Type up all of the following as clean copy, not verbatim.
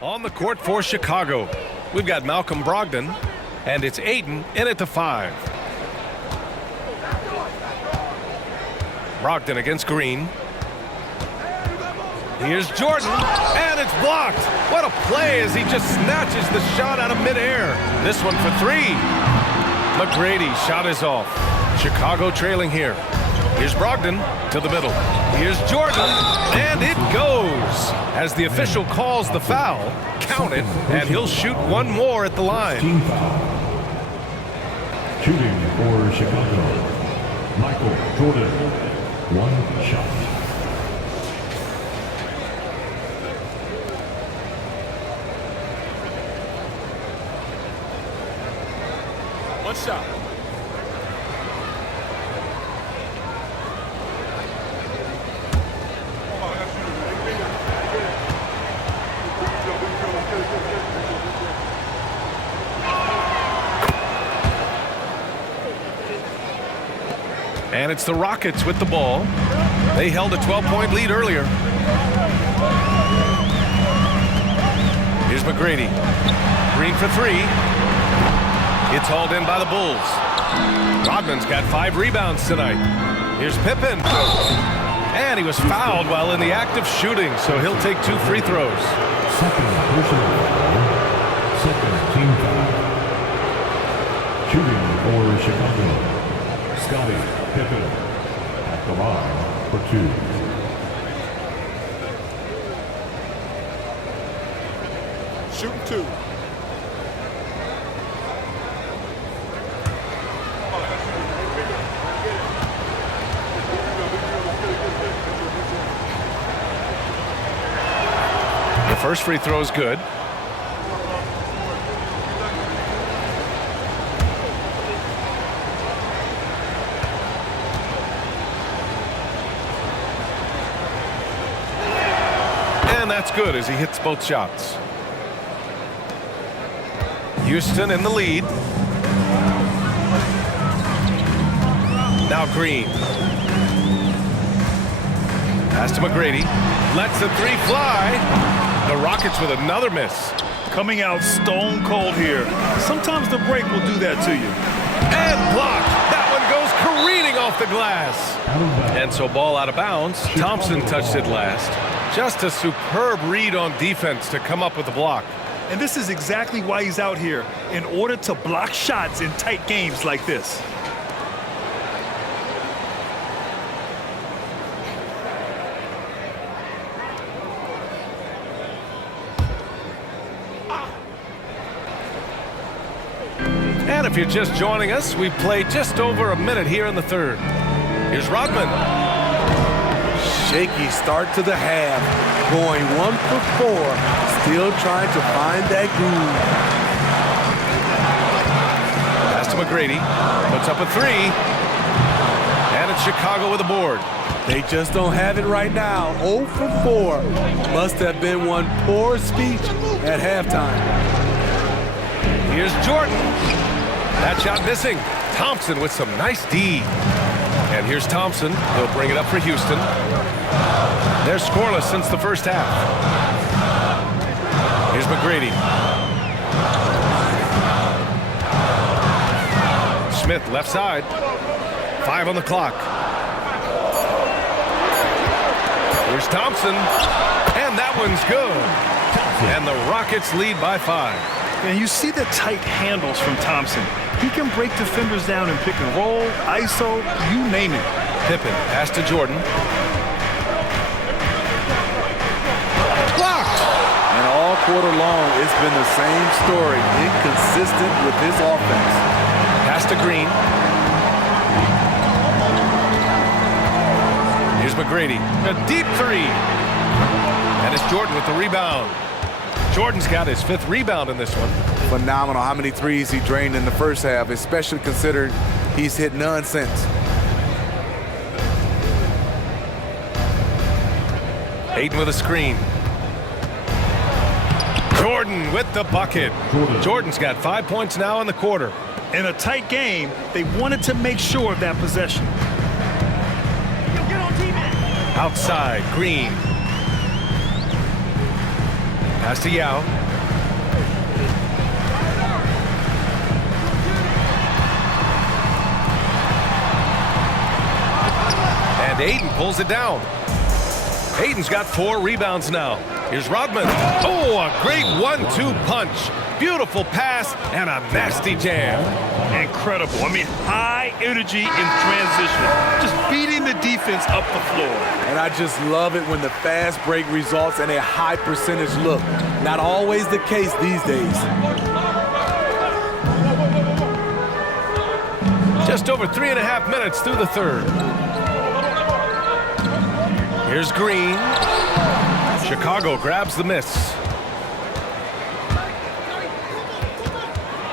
On the court for Chicago, we've got Malcolm Brogdon, and it's Aiden in at the 5. Brogdon against Green. Here's Jordan, and it's blocked. What a play as he just snatches the shot out of midair. This one for 3. McGrady shot is off. Chicago trailing here. Here's Brogdon to the middle. Here's Jordan, and it goes. As the official calls the foul, count it, and he'll shoot one more at the line. Team foul. Shooting for Chicago, Michael Jordan. 1 shot. One shot. And it's the Rockets with the ball. They held a 12-point lead earlier. Here's McGrady. Green for 3. It's hauled in by the Bulls. Rodman's got 5 rebounds tonight. Here's Pippen. And he was fouled while in the act of shooting, so he'll take 2 free throws. Second personal foul. Second team foul. Shooting for Chicago, Scottie Pippen at the line for 2. Shooting 2. The first free throw is good. And that's good as he hits both shots. Houston in the lead. Now Green. Pass to McGrady. Lets the 3 fly. The Rockets with another miss. Coming out stone cold here. Sometimes the break will do that to you. And blocked. That one goes careening off the glass. And so ball out of bounds. Thompson touched it last. Just a superb read on defense to come up with the block. And this is exactly why he's out here, in order to block shots in tight games like this. And if you're just joining us, we've played just over a minute here in the 3rd. Here's Rodman. Shaky start to the half, going 1 for 4, still trying to find that groove. Pass to McGrady, puts up a 3, and it's Chicago with a board. They just don't have it right now. 0 for 4. Must have been one poor speech at halftime. Here's Jordan. That shot missing. Thompson with some nice D. And here's Thompson. He'll bring it up for Houston. They're scoreless since the first half. Here's McGrady. Smith left side. 5 on the clock. Here's Thompson. And that one's good. And the Rockets lead by 5. And you see the tight handles from Thompson. He can break defenders down in pick and roll, ISO, you name it. Pippen pass to Jordan. Blocked! And all quarter long, it's been the same story. Inconsistent with his offense. Pass to Green. Here's McGrady. A deep 3. And it's Jordan with the rebound. Jordan's got his 5th rebound in this one. Phenomenal how many threes he drained in the first half, especially considering he's hit none since. Aiden with a screen. Jordan with the bucket. Jordan's got 5 points now in the quarter. In a tight game, they wanted to make sure of that possession. Outside, Green. Pass to Yao. And Aiden pulls it down. Aiden's got 4 rebounds now. Here's Rodman. Oh, a great 1-2 punch. Beautiful pass and a nasty jam. Incredible. I mean, high energy in transition. Just beating the defense up the floor. And I just love it when the fast break results in a high percentage look. Not always the case these days. Just over 3.5 minutes through the third. Here's Green. Chicago grabs the miss.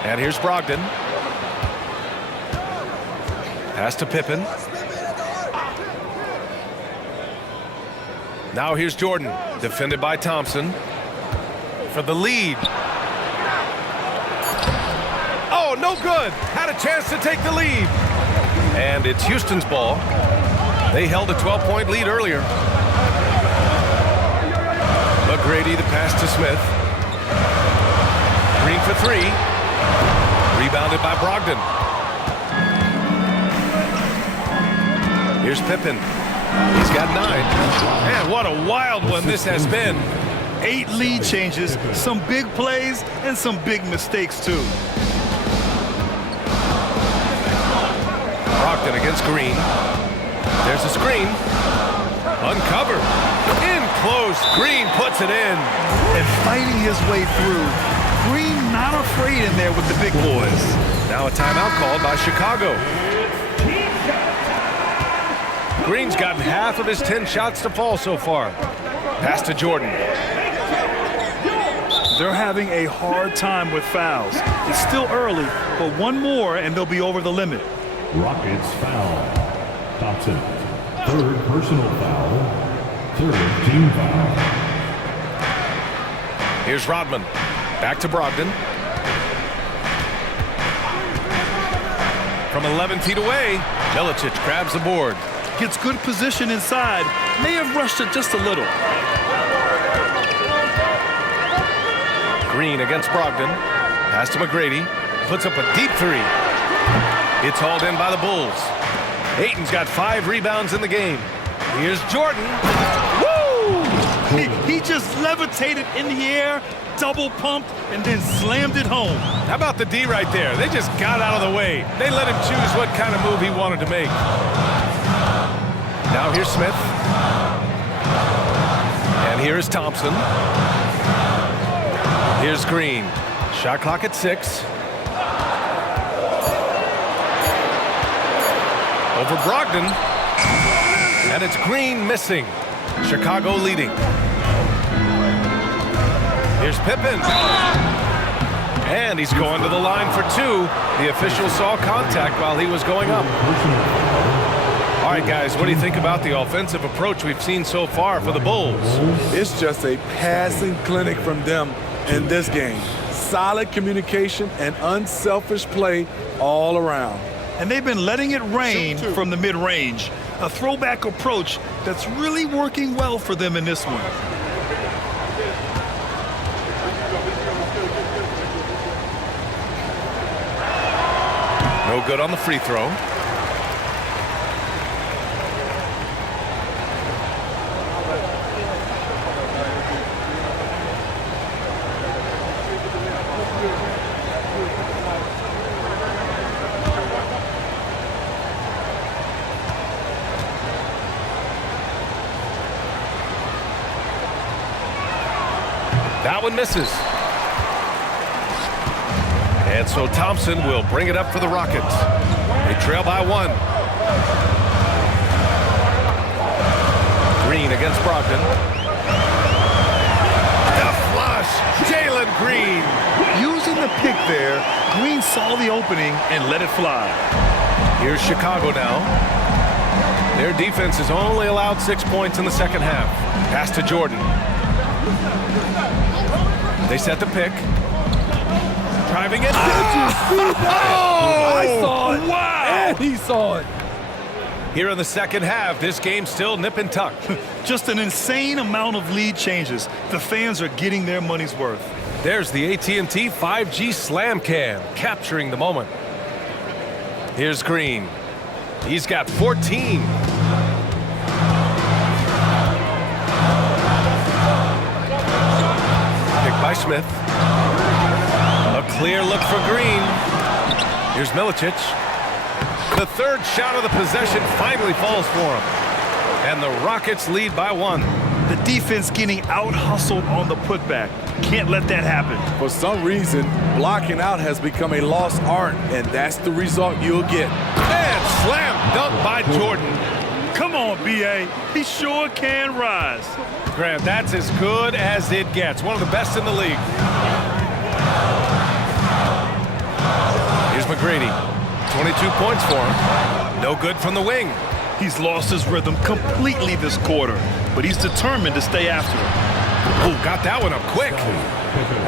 And here's Brogdon. Pass to Pippen. Now here's Jordan, defended by Thompson. For the lead. Oh, no good. Had a chance to take the lead. And it's Houston's ball. They held a 12-point lead earlier. McGrady, the pass to Smith. Green for 3. Rebounded by Brogdon. Here's Pippen. He's got 9. Man, what a wild one this has been. 8 lead changes, some big plays, and some big mistakes, too. Brogdon against Green. There's a screen. Uncovered. In close. Green puts it in. And fighting his way through. Green not afraid in there with the big boys. Now a timeout called by Chicago. Green's gotten half of his 10 shots to fall so far. Pass to Jordan. They're having a hard time with fouls. It's still early, but one more and they'll be over the limit. Rockets foul. Thompson. 3rd personal foul. 3rd team foul. Here's Rodman. Back to Brogdon. From 11 feet away, Milicic grabs the board. Gets good position inside. May have rushed it just a little. Green against Brogdon. Pass to McGrady. Puts up a deep 3. It's hauled in by the Bulls. Ayton's got 5 rebounds in the game. Here's Jordan. Woo! He just levitated in the air, double pumped, and then slammed it home. How about the D right there? They just got out of the way. They let him choose what kind of move he wanted to make. Now here's Smith. And here's Thompson. Here's Green. Shot clock at 6. Over Brogdon. And it's Green missing. Chicago leading. Here's Pippen. And he's going to the line for 2. The official saw contact while he was going up. All right, guys, what do you think about the offensive approach we've seen so far for the Bulls? It's just a passing clinic from them in this game. Solid communication and unselfish play all around. And they've been letting it rain from the mid-range. A throwback approach that's really working well for them in this one. No good on the free throw. That one misses. And so Thompson will bring it up for the Rockets. They trail by 1. Green against Brogdon. The flush. Jalen Green. Using the pick there, Green saw the opening and let it fly. Here's Chicago now. Their defense has only allowed 6 points in the second half. Pass to Jordan. They set the pick. Driving it. Did you see that? Oh! I saw it. Wow! And he saw it. Here in the second half, this game's still nip and tuck. Just an insane amount of lead changes. The fans are getting their money's worth. There's the AT&T 5G Slam Cam, capturing the moment. Here's Green. He's got 14. Picked by Smith. A clear look for Green. Here's Milicic. The third shot of the possession finally falls for him. And the Rockets lead by 1. The defense getting out-hustled on the putback. Can't let that happen. For some reason, blocking out has become a lost art, and that's the result you'll get. And slam dunk by Jordan. Come on, B.A. He sure can rise. Grant, that's as good as it gets. One of the best in the league. Here's McGrady. 22 points for him. No good from the wing. He's lost his rhythm completely this quarter, but he's determined to stay after it. Ooh, got that one up quick.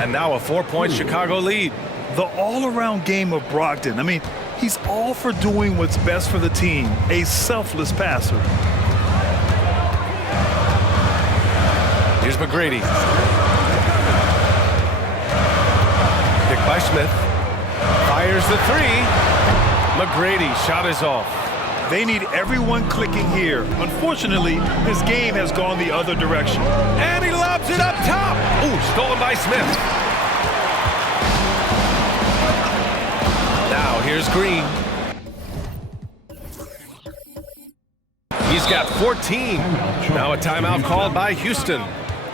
And now a 4-point Chicago lead. The all-around game of Brogdon. I mean, he's all for doing what's best for the team. A selfless passer. Here's McGrady. Picked by Smith. Fires the 3. McGrady shot is off. They need everyone clicking here. Unfortunately, this game has gone the other direction. And he lobs it up top. Ooh, stolen by Smith. Now here's Green. He's got 14. Now a timeout called by Houston.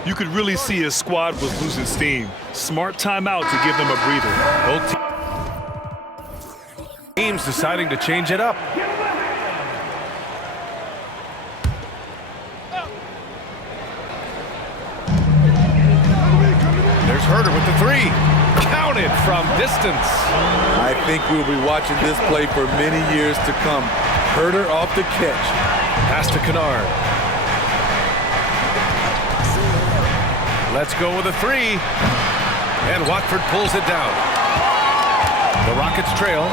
You could really see his squad was losing steam. Smart timeout to give them a breather. Both teams deciding to change it up. There's Herter with the 3. Counted from distance. I think we'll be watching this play for many years to come. Herter off the catch. Pass to Kennard. Let's go with a 3. And Watford pulls it down. The Rockets trail.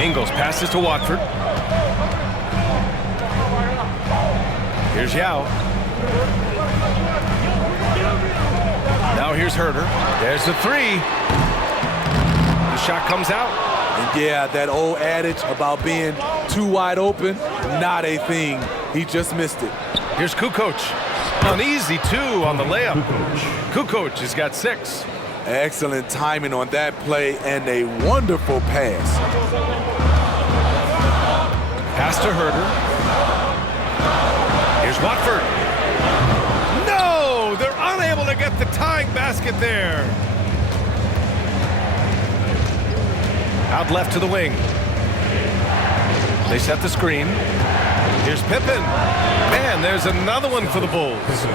Ingles passes to Watford. Here's Yao. Now here's Herter. There's the 3. The shot comes out. And yeah, that old adage about being too wide open, not a thing. He just missed it. Here's Kukoc. An easy 2 on the layup. Kukoc has got 6. Excellent timing on that play and a wonderful pass. Pass to Herter. Here's Watford. No! They're unable to get the tying basket there. Out left to the wing. They set the screen. Here's Pippen. Man, there's another one for the Bulls.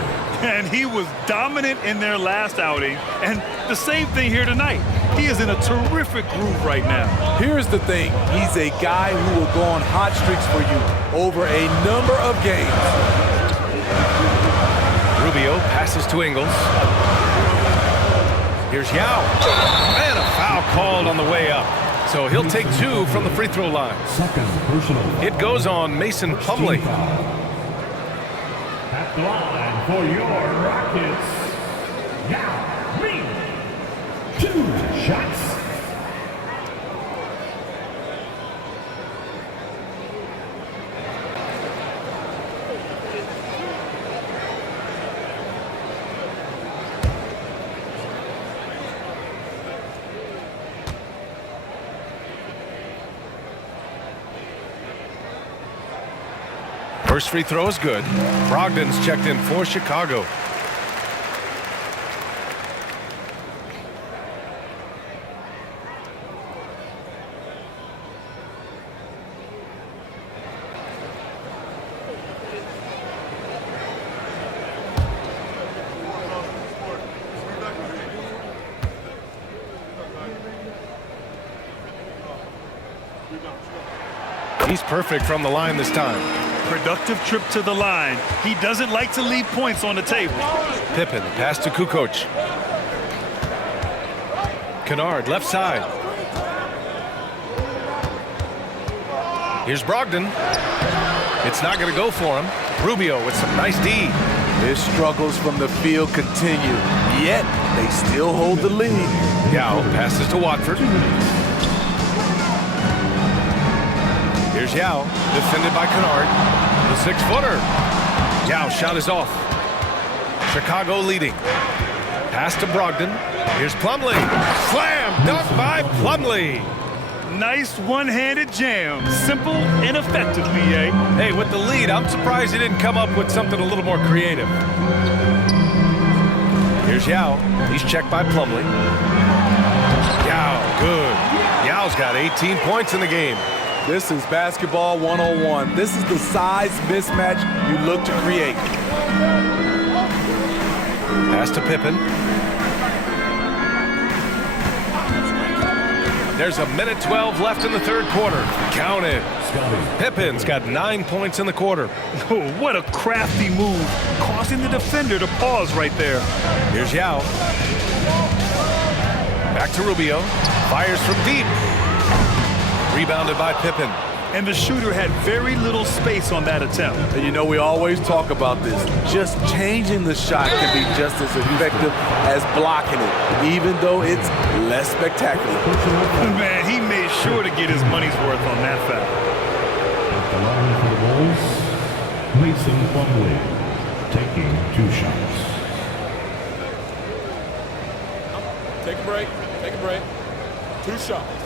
And he was dominant in their last outing. And the same thing here tonight. He is in a terrific groove right now. Here's the thing. He's a guy who will go on hot streaks for you over a number of games. Rubio passes to Ingles. Here's Yao. And a foul called on the way up. So he'll take 2 from the free throw line. It goes on Mason Plumlee. At the line for your Rockets, Yao Ming. 2 shots. First free throw is good. Brogdon's checked in for Chicago. He's perfect from the line this time. Productive trip to the line. He doesn't like to leave points on the table. Pippen, pass to Kukoc. Kennard, left side. Here's Brogdon. It's not going to go for him. Rubio with some nice D. His struggles from the field continue, yet they still hold the lead. Yao passes to Watford. Here's Yao, defended by Kennard. The 6-footer. Yao shot is off. Chicago leading. Pass to Brogdon. Here's Plumlee. Slam dunk by Plumlee. Nice one-handed jam. Simple and effective, B.A. Hey, with the lead, I'm surprised he didn't come up with something a little more creative. Here's Yao. He's checked by Plumlee. Yao, good. Yao's got 18 points in the game. This is basketball 101. This is the size mismatch you look to create. Pass to Pippen. There's a minute 12 left in the third quarter. Count it. Pippen's got 9 points in the quarter. Oh, what a crafty move, causing the defender to pause right there. Here's Yao. Back to Rubio. Fires from deep. Rebounded by Pippen. And the shooter had very little space on that attempt. And you know, we always talk about this. Just changing the shot can be just as effective as blocking it, even though it's less spectacular. Man, he made sure to get his money's worth on that foul. At the line for the Bulls, Mason Plumlee taking 2 shots. Take a break. Take a break. 2 shots.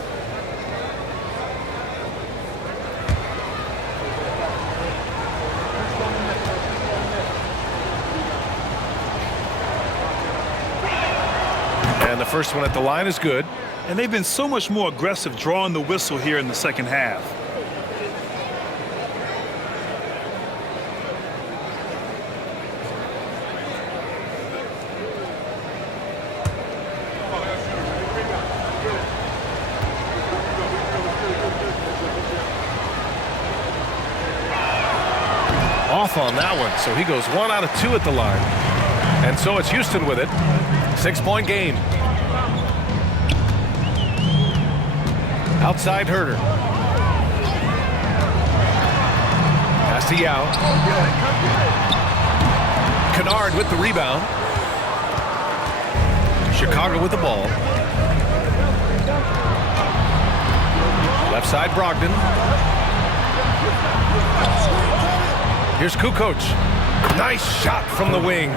And the first one at the line is good. And they've been so much more aggressive drawing the whistle here in the second half. Off on that one, so he goes 1 out of 2 at the line. And so it's Houston with it. 6-point game. Outside Herter. Pass to Yao. Kennard with the rebound. Chicago with the ball. Left side Brogdon. Here's Kukoc. Nice shot from the wing.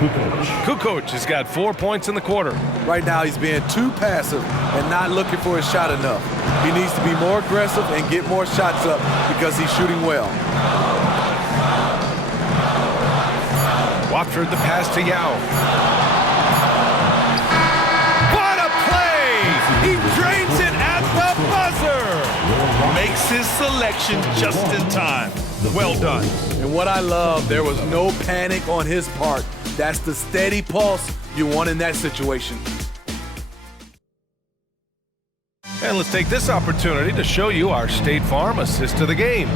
Kukoc has got 4 points in the quarter. Right now, he's being too passive and not looking for his shot enough. He needs to be more aggressive and get more shots up because he's shooting well. Watford the pass to Yao. What a play! He drains it at the buzzer! Makes his selection just in time. Well done. And what I love, there was no panic on his part. That's the steady pulse you want in that situation. And let's take this opportunity to show you our State Farm assist of the game.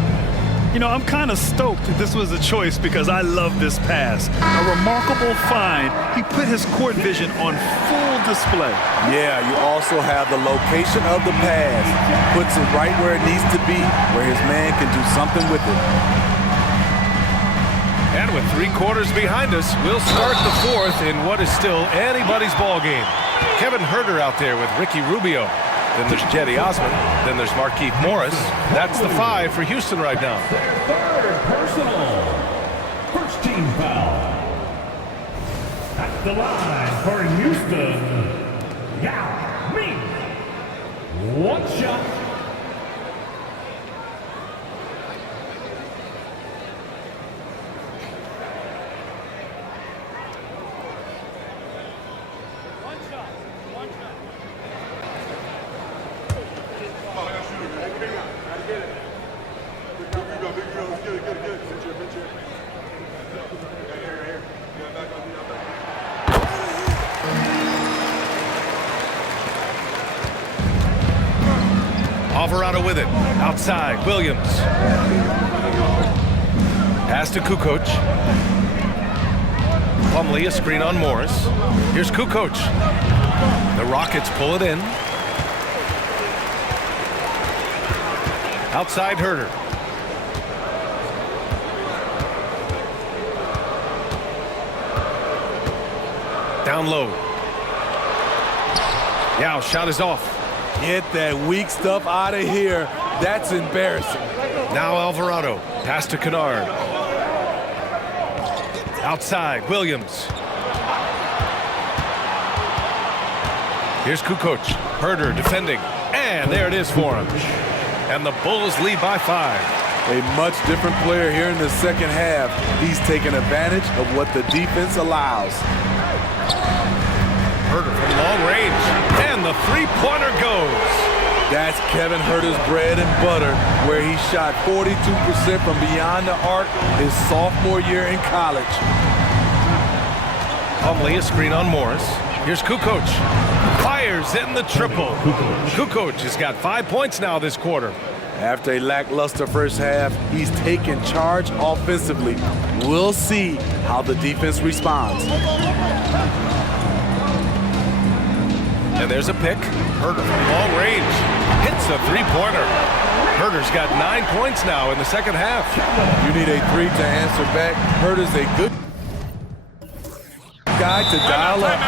You know, I'm kind of stoked that this was a choice because I love this pass. A remarkable find. He put his court vision on full display. Yeah, you also have the location of the pass. Puts it right where it needs to be, where his man can do something with it. And with 3 quarters behind us, we'll start the fourth in what is still anybody's ball game. Kevin Herter out there with Ricky Rubio. Then there's Jetty Osmond. Then there's Markieff Morris. That's the 5 for Houston right now. Third personal. First team foul. At the line for Houston, Yao Ming. 1 shot. Alvarado with it. Outside, Williams. Pass to Kukoc. Plumlee, a screen on Morris. Here's Kukoc. The Rockets pull it in. Outside Herter. Down low. Yao shot is off. Get that weak stuff out of here. That's embarrassing. Now Alvarado. Pass to Kennard. Outside, Williams. Here's Kukoc. Herder defending. And there it is for him. And the Bulls lead by 5. A much different player here in the second half. He's taking advantage of what the defense allows. Herder from long range. And the three-pointer goes. That's Kevin Herter's bread and butter, where he shot 42% from beyond the arc his sophomore year in college. Plumlee, a screen on Morris. Here's Kukoc. Fires in the triple. Kukoc has got 5 points now this quarter. After a lackluster first half, he's taken charge offensively. We'll see how the defense responds. And there's a pick. Herder from long range. Hits a three-pointer. Herder's got 9 points now in the second half. You need a 3 to answer back. Herder's a good guy to dial up.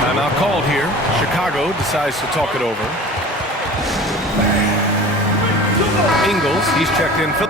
Timeout called here. Chicago decides to talk it over. Ingles, he's checked in for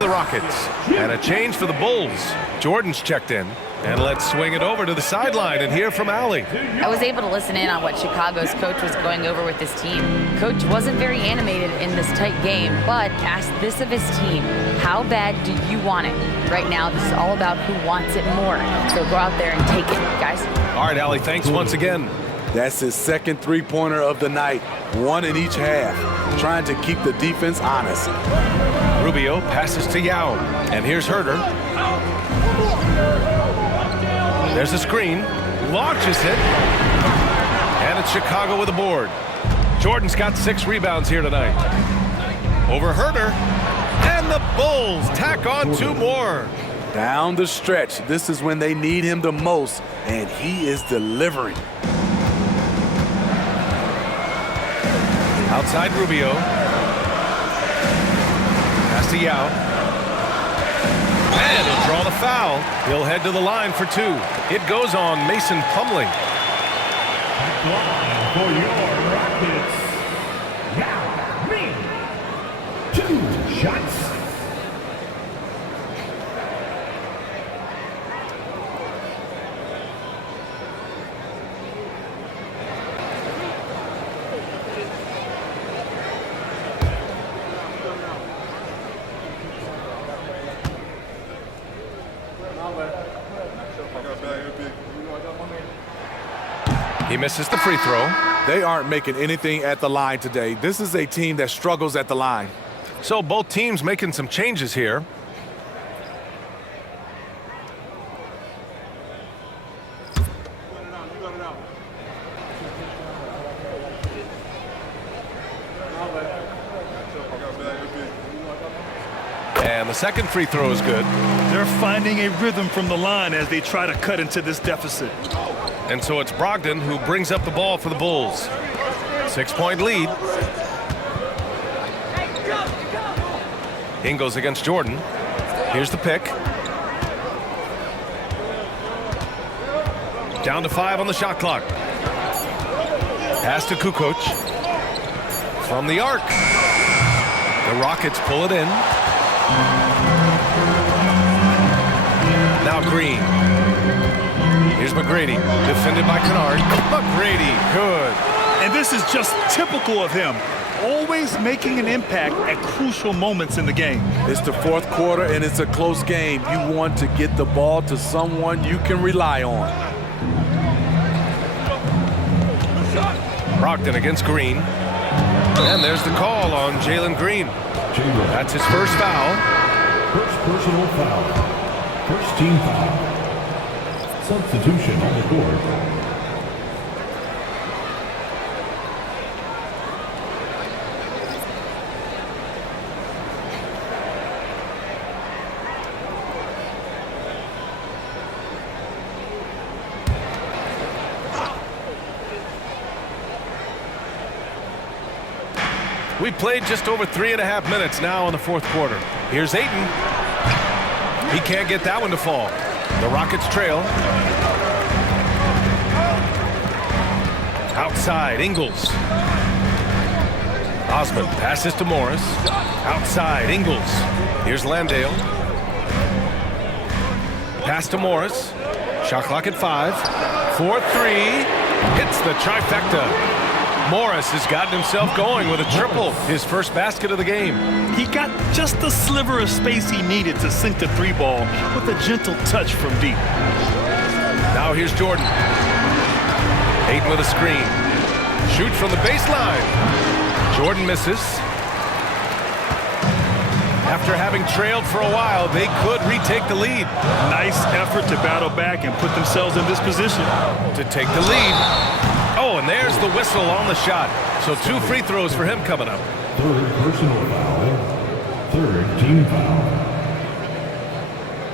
the Rockets. And a change for the Bulls. Jordan's checked in. And let's swing it over to the sideline and hear from Allie. I was able to listen in on what Chicago's coach was going over with his team. Coach wasn't very animated in this tight game, but asked this of his team: how bad do you want it? Right now, this is all about who wants it more. So go out there and take it, guys. All right, Allie, thanks once again. That's his second three-pointer of the night, 1 in each half, trying to keep the defense honest. Rubio passes to Yao, and here's Herder. There's a screen, launches it, and it's Chicago with a board. Jordan's got 6 rebounds here tonight. Over Herder, and the Bulls tack on 2 more. Down the stretch, this is when they need him the most, and he is delivering. Outside Rubio. Pass to Yao. And he'll draw the foul. He'll head to the line for 2. It goes on Mason Plumlee. Line for your Rockets. Now, me. 2 shots. He misses the free throw. They aren't making anything at the line today. This is a team that struggles at the line. So both teams making some changes here. And the second free throw is good. They're finding a rhythm from the line as they try to cut into this deficit. And so it's Brogdon who brings up the ball for the Bulls. 6-point lead. Ingles against Jordan. Here's the pick. Down to 5 on the shot clock. Pass to Kukoc. From the arc. The Rockets pull it in. Now Green. Here's McGrady, defended by Kennard. McGrady, good. And this is just typical of him, always making an impact at crucial moments in the game. It's the fourth quarter, and it's a close game. You want to get the ball to someone you can rely on. Brogdon against Green. And there's the call on Jalen Green. That's his first foul. First personal foul. First team foul. Substitution on the court. We played just over 3.5 minutes now in the fourth quarter. Here's Ayton. He can't get that one to fall. The Rockets trail. Outside, Ingles. Osmond passes to Morris. Outside, Ingles. Here's Landale. Pass to Morris. Shot clock at 5. 4-3. Hits the trifecta. Morris has gotten himself going with a triple. His first basket of the game. He got just the sliver of space he needed to sink the 3-ball with a gentle touch from deep. Now here's Jordan. Ayton with a screen. Shoot from the baseline. Jordan misses. After having trailed for a while, they could retake the lead. Nice effort to battle back and put themselves in this position. To take the lead. Oh, and there's the whistle on the shot. So 2 free throws for him coming up. Third personal foul. Third team foul.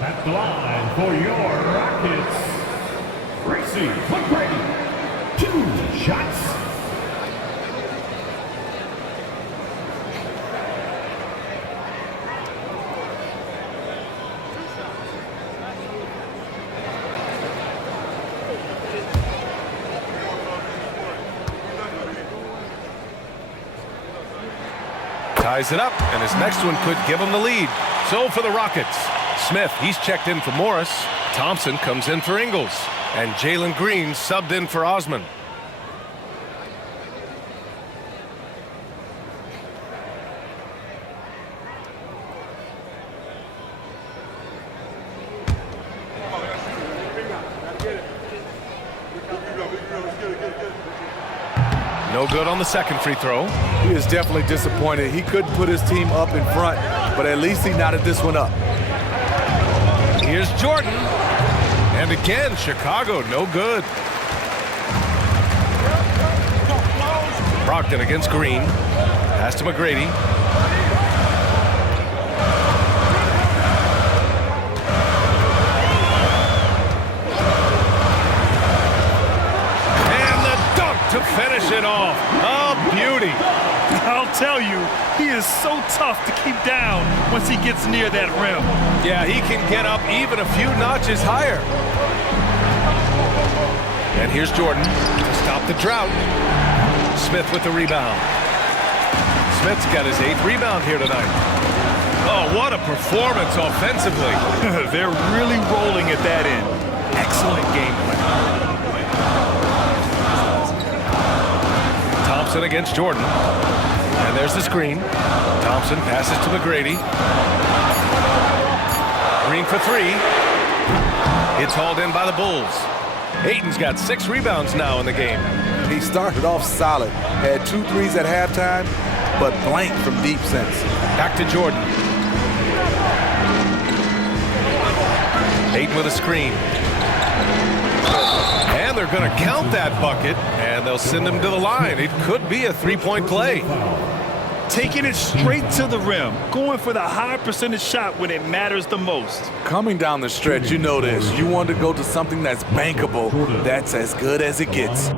At the line for your Rockets, Tracy McGrady. 2 shots. Ties it up, and his next one could give him the lead. So for the Rockets, Smith, he's checked in for Morris. Thompson comes in for Ingles. And Jalen Green subbed in for Osmond. No good on the second free throw. He is definitely disappointed. He couldn't put his team up in front, but at least he knotted this one up. Here's Jordan. And again, Chicago, no good. Brogdon against Green. Pass to McGrady. To finish it off. A beauty. I'll tell you, he is so tough to keep down once he gets near that rim. Yeah, he can get up even a few notches higher. And here's Jordan to stop the drought. Smith with the rebound. Smith's got his 8th rebound here tonight. Oh, what a performance offensively. They're really rolling at that end. Excellent game plan. Thompson against Jordan. And there's the screen. Thompson passes to McGrady. Green for 3. It's hauled in by the Bulls. Ayton's got 6 rebounds now in the game. He started off solid. Had 2 threes at halftime, but blank from deep since. Back to Jordan. Ayton with a screen. And they're going to count that bucket, and they'll send him to the line. It could be a 3-point play. Taking it straight to the rim, going for the high percentage shot when it matters the most. Coming down the stretch, you know this. You want to go to something that's bankable. That's as good as it gets.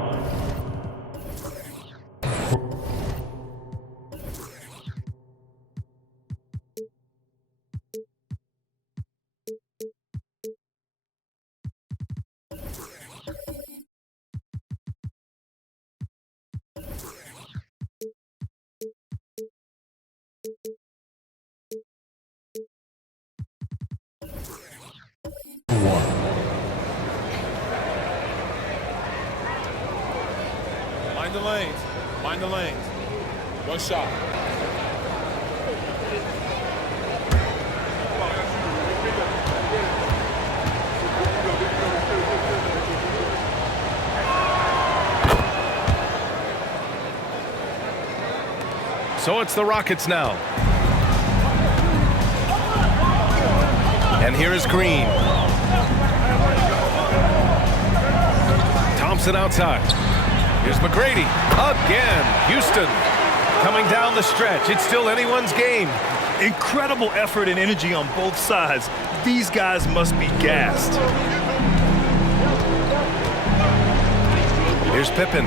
Mind the lanes. Mind the lanes. One shot. So it's the Rockets now. And here is Green. Thompson outside. Here's McGrady. Again, Houston coming down the stretch. It's still anyone's game. Incredible effort and energy on both sides. These guys must be gassed. Here's Pippen.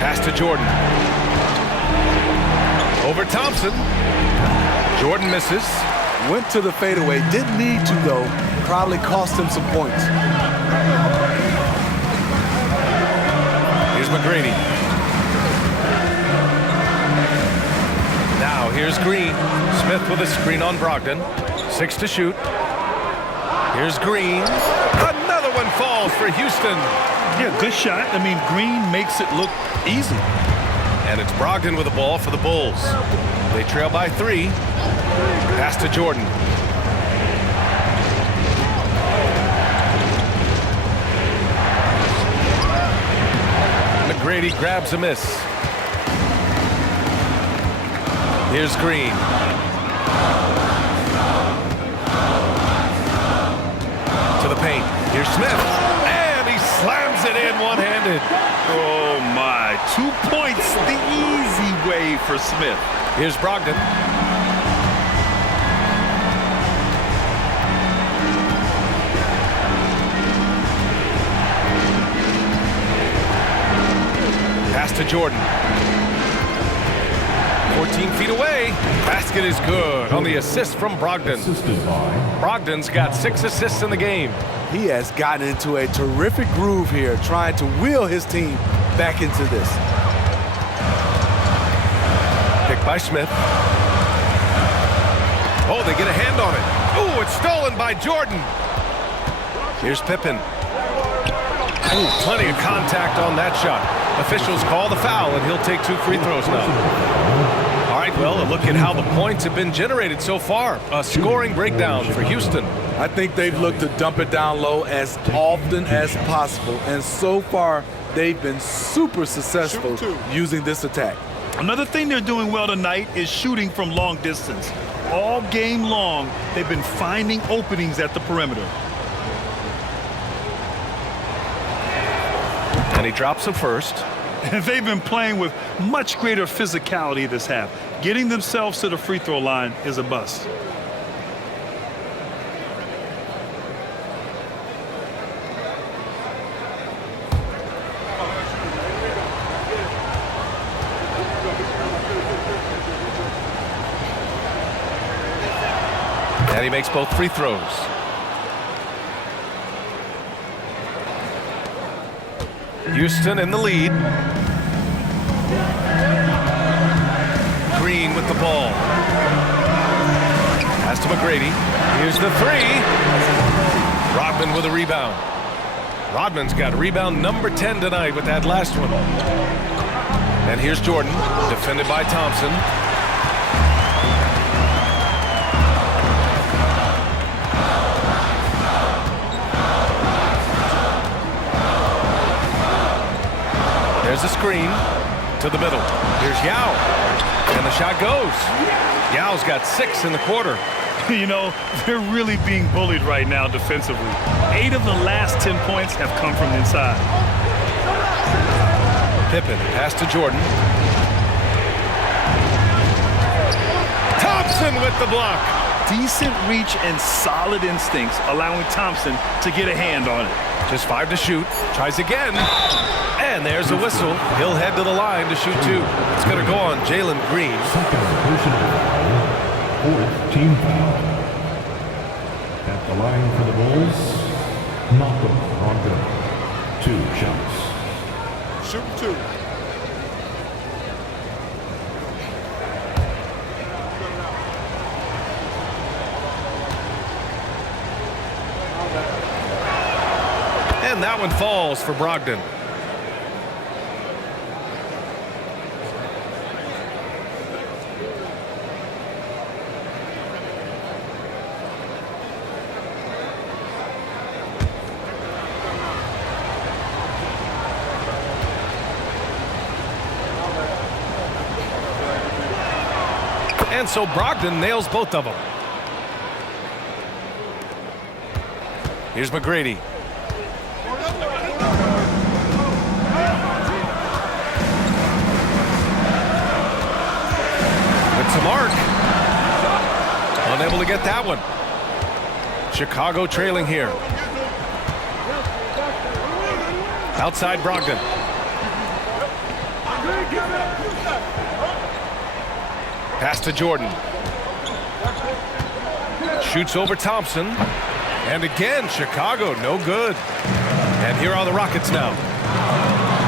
Pass to Jordan. Over Thompson. Jordan misses. Went to the fadeaway. Didn't need to, though. Probably cost him some points. McGrady. Now here's Green. Smith with a screen on Brogdon. 6 to shoot. Here's Green. Another one falls for Houston. Yeah, good shot. I mean, Green makes it look easy. And it's Brogdon with the ball for the Bulls. They trail by 3. Pass to Jordan. McGrady grabs a miss. Here's Green. To the paint. Here's Smith. And he slams it in one-handed. Oh, my. 2 points the easy way for Smith. Here's Brogdon. Pass to Jordan. 14 feet away. Basket is good on the assist from Brogdon. Assisted by Brogdon's got 6 assists in the game. He has gotten into a terrific groove here, trying to wheel his team back into this. Picked by Smith. Oh, they get a hand on it. Oh, it's stolen by Jordan. Here's Pippen. Ooh, plenty of contact on that shot. Officials call the foul, and he'll take 2 free throws now. All right, well, a look at how the points have been generated so far. A scoring breakdown for Houston. I think they've looked to dump it down low as often as possible, and so far they've been super successful using this attack. Another thing they're doing well tonight is shooting from long distance. All game long, they've been finding openings at the perimeter. And he drops him first. They've been playing with much greater physicality this half. Getting themselves to the free throw line is a bust. And he makes both free throws. Houston in the lead. Green with the ball. Pass to McGrady. Here's the 3. Rodman with a rebound. Rodman's got rebound number 10 tonight with that last one. And here's Jordan, defended by Thompson. There's a screen to the middle. Here's Yao. And the shot goes. Yao's got 6 in the quarter. You know, they're really being bullied right now defensively. 8 of the last 10 points have come from inside. Pippen, pass to Jordan. Thompson with the block. Decent reach and solid instincts, allowing Thompson to get a hand on it. Just 5 to shoot. Tries again. And there's a whistle. He'll head to the line to shoot 2. It's going to go on Jalen Green. second personal foul, 4th team foul. At the line for the Bulls, Malcolm Brogdon. 2 shots. Shoot 2. And that one falls for Brogdon. And so Brogdon nails both of them. Here's McGrady. With some arc. Unable to get that one. Chicago trailing here. Outside Brogdon. Pass to Jordan. Shoots over Thompson. And again, Chicago, no good. And here are the Rockets now.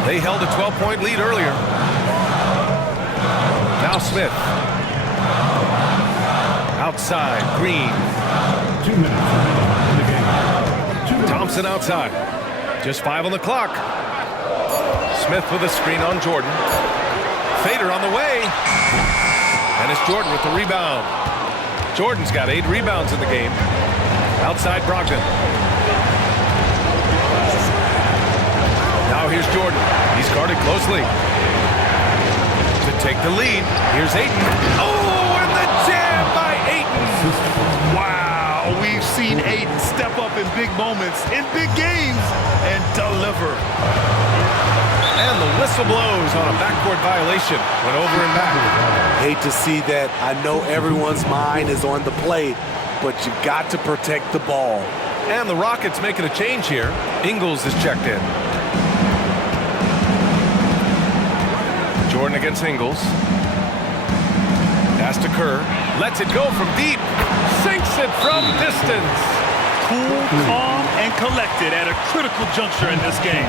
They held a 12-point lead earlier. Now Smith. Outside, Green. 2 minutes remaining in the game. Thompson outside. Just 5 on the clock. Smith with a screen on Jordan. Fader on the way. And it's Jordan with the rebound. Jordan's got 8 rebounds in the game. Outside Brogdon. Now here's Jordan. He's guarded closely. To take the lead, here's Ayton. Oh, and the jam by Ayton. Wow, we've seen Ayton step up in big moments, in big games, and deliver. And the whistle blows on a backcourt violation. Went over and back. Hate to see that. I know everyone's mind is on the play, but you got to protect the ball. And the Rockets making a change here. Ingles is checked in. Jordan against Ingles. Pass to Kerr. Lets it go from deep. Sinks it from distance. Cool, calm, and collected at a critical juncture in this game.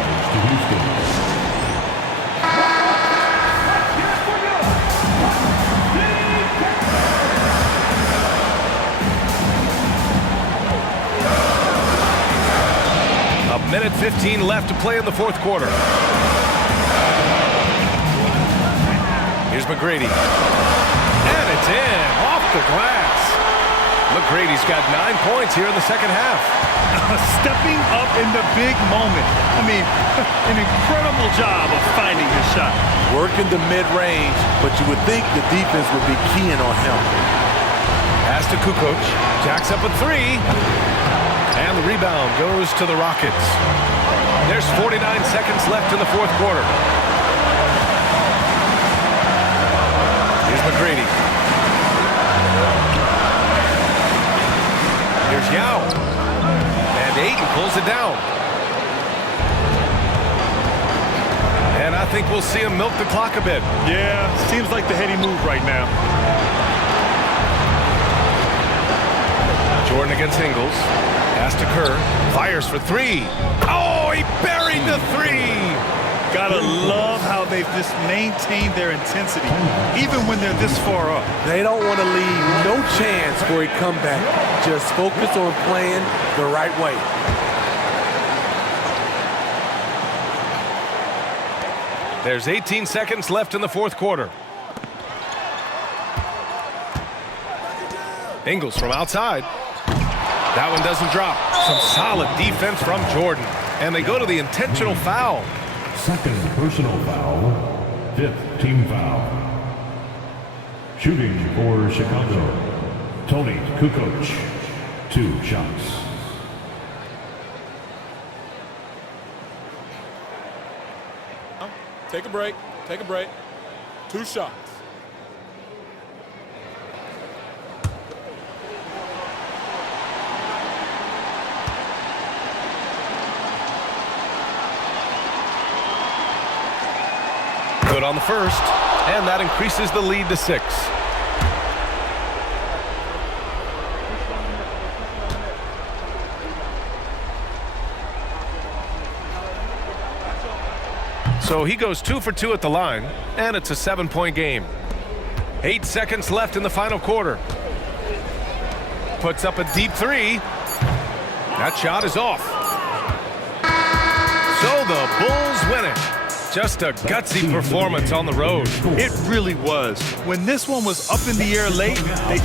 A minute 15 left to play in the fourth quarter. Here's McGrady. And it's in, off the glass. McGrady's got 9 points here in the second half. Stepping up in the big moment. I mean, an incredible job of finding his shot. Working the mid-range, but you would think the defense would be keying on him. Pass to Kukoc. Jacks up a 3. And the rebound goes to the Rockets. There's 49 seconds left in the fourth quarter. Here's McGrady. Here's Yao. And Ayton pulls it down. And I think we'll see him milk the clock a bit. Yeah, seems like the heady move right now. Jordan against Ingles. Pass to Kerr. Fires for 3. Oh, he buried the 3. Gotta love how they've just maintained their intensity, even when they're this far up. They don't want to leave no chance for a comeback. Just focus on playing the right way. There's 18 seconds left in the fourth quarter. Ingles from outside. That one doesn't drop. Some solid defense from Jordan. And they go to the intentional foul. Second personal foul. 5th team foul. Shooting for Chicago. Tony Kukoc. 2 shots. Take a break. Take a break. 2 shots. Good on the first, and that increases the lead to 6. So he goes 2 for 2 at the line, and it's a 7-point game. 8 seconds left in the final quarter. Puts up a deep 3. That shot is off. So the Bulls win it. Just a gutsy performance on the road. It really was. When this one was up in the air late, they